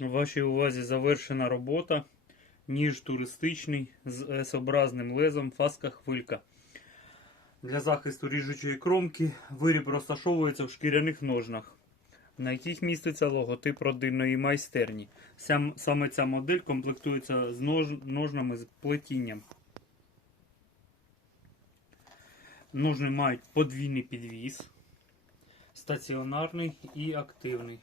У вашій увазі завершена робота. Ніж туристичний з S-образним лезом фаска хвилька. Для захисту ріжучої кромки виріб розташовується в шкіряних ножнах, на яких міститься логотип родинної майстерні. Сам, саме ця модель комплектується з нож, ножнами з плетінням. Ножни мають подвійний підвіз, стаціонарний і активний.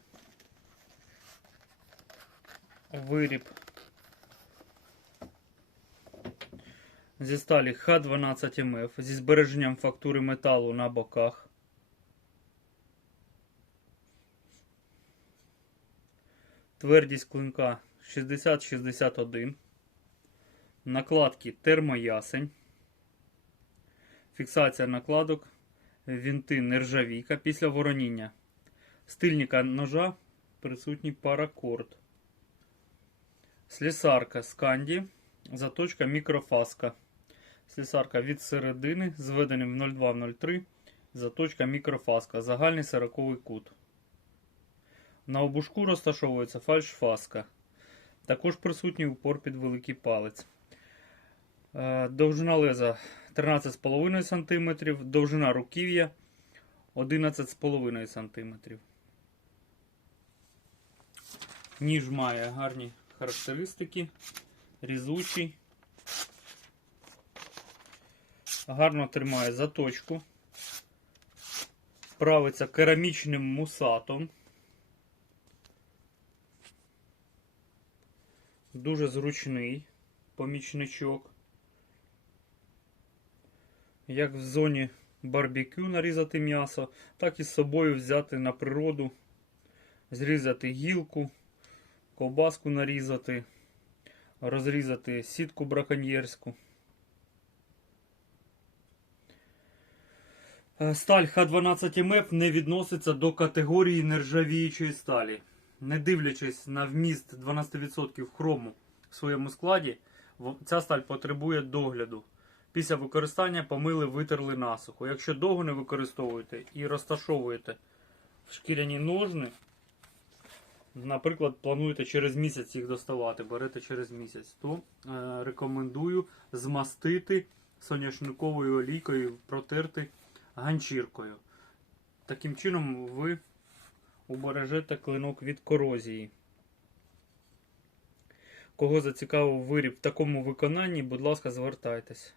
Виріб зі сталі Х12МФ зі збереженням фактури металу на боках. Твердість клинка 60-61. Накладки термоясень. Фіксація накладок. Вінти нержавійка після вороніння. Стильника ножа присутній паракорд. Слісарка сканді. Заточка мікрофаска. Слісарка від середини, зведеним в 0203. Заточка мікрофаска. Загальний 40 кут. На обушку розташовується фальшфаска. Також присутній упор під великий палець. Е, Довжина леза 13,5 см, довжина руків'я 11,5 см. Ніж має гарні характеристики, різучий, гарно тримає заточку, правиться керамічним мусатом. Дуже зручний помічничок. Як в зоні барбекю нарізати м'ясо, так і з собою взяти на природу, зрізати гілку, ковбаску нарізати, розрізати сітку браконьєрську. Е, Сталь Х12МФ не відноситься до категорії нержавіючої сталі. Не дивлячись на вміст 12% хрому в своєму складі, ця сталь потребує догляду. Після використання помили, витерли насухо. Якщо довго не використовуєте і розташовуєте в шкіряні ножни, наприклад, плануєте через місяць їх доставати, берете через місяць, то е, рекомендую змастити соняшниковою олійкою, протерти ганчіркою. Таким чином ви убережете клинок від корозії. Кого зацікавив виріб в такому виконанні, будь ласка, звертайтесь.